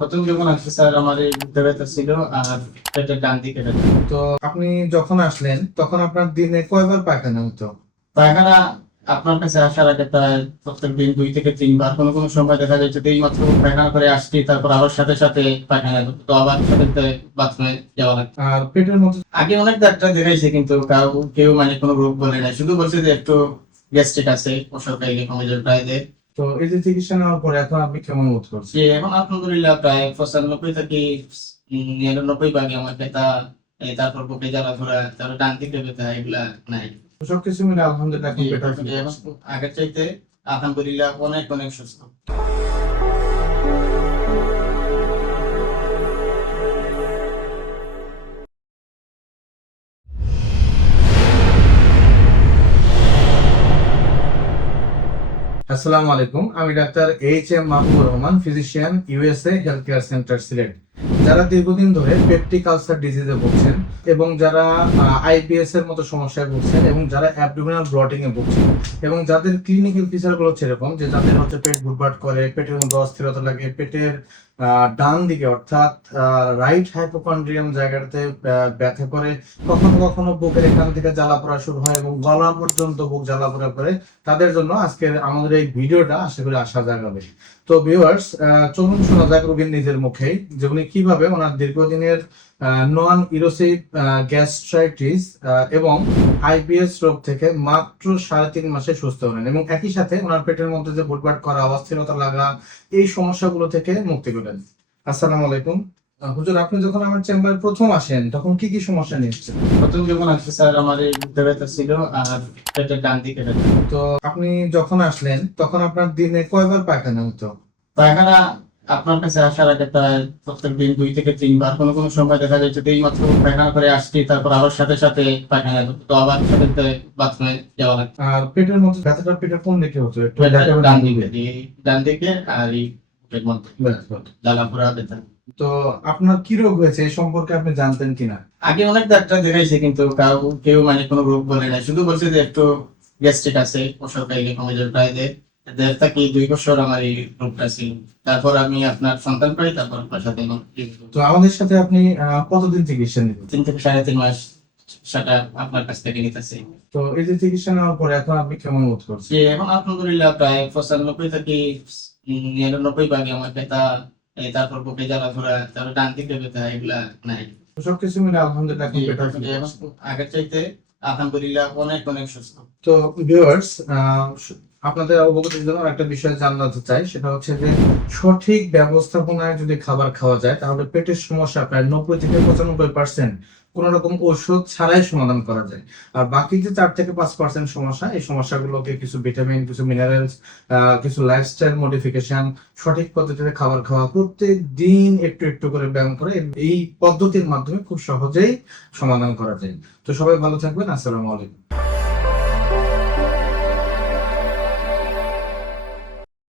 প্রথম যখন আসছে স্যার আমার এই বুকটা ব্যথা ছিল আর পেটের ডান দিকে ব্যথা। তো আপনি যখন আসলেন তখন আপনার দিনে কয়বার পায়খানা হতো? পায়খানা আপনার কাছে আসার আগে প্রায় প্রত্যেকদিন 2 থেকে 3 বার, কোনো কোনো সময় দেখা যাচ্ছে যে এই মাত্র পায়খানা করে আসছি, তারপর আবার সাথে সাথে পায়খানা তো আবার সাথে সাথে বাথরুমে যাওয়া লাগে। আর পেটের মধ্যে আগে অনেক ডাক্তার দেখাইছে কিন্তু কেউ মানে কোনো রোগ বলে নাই, শুধু বলছে যে একটু গ্যাস্ট্রিক আছে, ওষুধ খাইলে কমে যাবে প্রায় দেয়। তো এই যে চিকিৎসা নেওয়ার পরে এখন আপনি কেমন বোধ করছেন? যে এখন আলহামদুলিল্লাহ প্রায় 95 থেকে 99 ভাগে আমার ব্যথা, তারপর বুকে জ্বালা ধরা, তারপর ডান দিকে ব্যথা, এগুলা নাই। তো সবকিছু মিলে আলহামদুলিল্লাহ এখন বেটার ফিল এখন করছেন। আগের চাইতে আলহামদুলিল্লাহ অনেক অনেক সুস্থ। আসসালামু আলাইকুম, আমি doctor HM. Mahbubur Rahman, physician, USA health care centre, Sylhet. যারা দীর্ঘদিন ধরে পেপটিক আলসার ডিজিজে ভুগছেন এবং যারা আইবিএস এর মতো সমস্যায় ভুগছেন এবং যারা অ্যাবডোমিনাল ব্লটিং এ ভুগছেন এবং যাদের ক্লিনিক্যাল ফিচার গুলো হচ্ছে এরকম যে যাদের হচ্ছে পেট ঘুরপাট করে, পেটের মধ্যে অস্থিরতা লাগে, পেটের ডান দিকে অর্থাৎ রাইট হাইপোকন্ড্রিয়াম জায়গাটাতে ব্যথা করে, কখনো কখনো বুকের এখান থেকে জ্বালা পোড়া শুরু হয় এবং গলা পর্যন্ত বুক জ্বালা পোড়া করে, তাদের জন্য আজকের আমাদের এই ভিডিওটা আশা করি আশা জাগাবে। তো ভিউয়ার্স, চলুন শোনা যাক রোগীর নিজের মুখেই যে উনি কিভাবে ওনার দীর্ঘদিনের নন ইরোসিভ গ্যাস্ট্রাইটিস এবং আইবিএস রোগ থেকে মাত্র 3.5 মাসে সুস্থ হলেন এবং একই সাথে ওনার পেটের মধ্যে যে বুটবাট করা, অস্থিরতা লাগা, এই সমস্যাগুলো থেকে মুক্তি পেলেন। আসসালামু আলাইকুম হুজুর, আপনি যখন আমার চেম্বারে প্রথম আসেন তখন কি কি সমস্যা নিয়েছেন? প্রথম যখন আসছে স্যার আমার এই বুকটা ব্যথা ছিল আর পেটের ডান দিকে ব্যথা। তো আপনি যখন আসলেন তখন আপনার দিনে কয়বার পায়খানা হতো? পায়খানা আপনার কাছে আসার আগে প্রায় প্রত্যেকদিন 2 থেকে 3 বার, কোনো কোনো সময় দেখা যাচ্ছে যে এই মাত্র পায়খানা করে আসছি, তারপর আবার সাথে সাথে পায়খানা তো আবার সাথে সাথে বাথরুমে যাওয়া লাগে। আর পেটের মধ্যে ব্যথাটা পেটের কোন দিকে হতো একটু পেটের দেখাবেন ডান আমাকে? দিকে, ডান দিকে আর এই পেটের মধ্যে জ্বালা পোড়া ব্যথা। তো আপনার কি রোগ হয়েছে এই সম্পর্কে আপনি জানতেন কিনা? আগে অনেক ডাক্তার দেখাইছে কিন্তু কেউ মানে কোনো রোগ বলে নাই, শুধু বলছে যে একটু গ্যাস্ট্রিক আছে, ওষুধ খাইলে কমে যাবে প্রায় দেড় 1.5 থেকে 2 বছর আমার এই রোগটা ছিল। তারপর আমি আপনার সন্তান পাই, তারপর আপনার সাথে আমার তো আমাদের সাথে আপনি কতদিন চিকিৎসা নিলেন? 3 থেকে 3.5 মাস সেটা আপনার কাছ থেকে নিতেছি। তো এই যে চিকিৎসা নেওয়ার পরে এখন আপনি কেমন বোধ করছেন? যে এখন আলহামদুলিল্লাহ প্রায় 95 থেকে 99 ভাগে আমার ব্যথা, তারপর বুকে জ্বালা ধরা, তারপর ডান দিকে ব্যথা, এগুলা নাই। তো সবকিছু মিলে আলহামদুলিল্লাহ এখন বেটার ফিল এখন করছেন। আগের চাইতে আলহামদুলিল্লাহ অনেক অনেক সুস্থ। তো ভিউয়ার্স, আপনাদের অবগতির জন্য একটা বিষয় জানাতে চাই, সেটা হচ্ছে যে সঠিক ব্যবস্থাপনায় যদি খাবার খাওয়া যায় তাহলে পেটের সমস্যা প্রায় 90 থেকে 95% কোন রকম ওষুধ ছাড়াই সমাধান করা যায়। আর বাকি যে 4 থেকে 5% সমস্যা, এই সমস্যাগুলোকে কিছু ভিটামিন, কিছু মিনারেলস, কিছু লাইফস্টাইল মডিফিকেশন, সঠিক পদ্ধতিতে খাবার খাওয়া, প্রত্যেক দিন একটু একটু করে ব্যায়াম করে এই পদ্ধতির মাধ্যমে খুব সহজেই সমাধান করা যায়। তো সবাই ভালো থাকবেন। আসসালামু আলাইকুম।